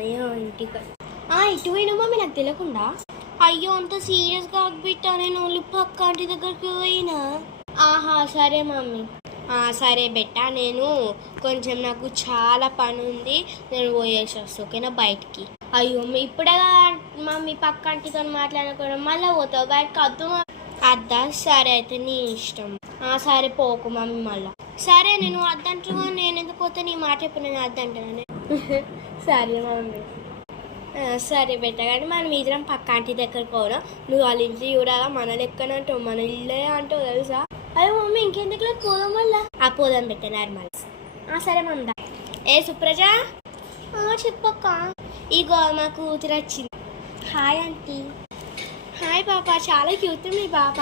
అయ్యో ఇంటికి ఇటు పోయినా మమ్మీ నాకు తెలియకుండా. అయ్యో అంత సీరియస్గా బిట్టా, నేను ఓన్లీ పక్క ఆంటీ దగ్గరికి పోయినా. సరే మమ్మీ. సరే బెట్ట, నేను కొంచెం నాకు చాలా పని ఉంది, నేను పోయేసి వస్తా ఓకేనా బయటికి. అయ్యో ఇప్పుడే మమ్మీ పక్క ఆంటీతో మాట్లాడుకోవడం, మళ్ళీ పోతావు బయటకు వద్దు అద్దా. సరే అయితే నీ ఇష్టం. సరే పోకు మమ్మీ మళ్ళా. సరే నేను వద్దంటున్నా, నేను ఎందుకు పోతే నీ మాట చెప్పి నేను వద్దంటున్నాను. సరే మమ్మీ. సరే బెట్ట, కానీ మనం ఇద్దరం పక్క ఆంటీ దగ్గరికి పోవడం, నువ్వు వాళ్ళ ఇంట్లో చూడాలా, మన లెక్కన అంటావు, మన ఇల్లే అంటావు తెలుసా. అయ్యో మమ్మీ ఇంకెందుకు పోదాం వల్ల. పోదాం బెట్ట నార్మల్. సరే మమ్మీ. సుప్రజ చెప్పక్క. ఇగో మా కూతురు వచ్చింది. Hi aunty. హాయ్ పాప, చాలా క్యూట్ మీ పాప.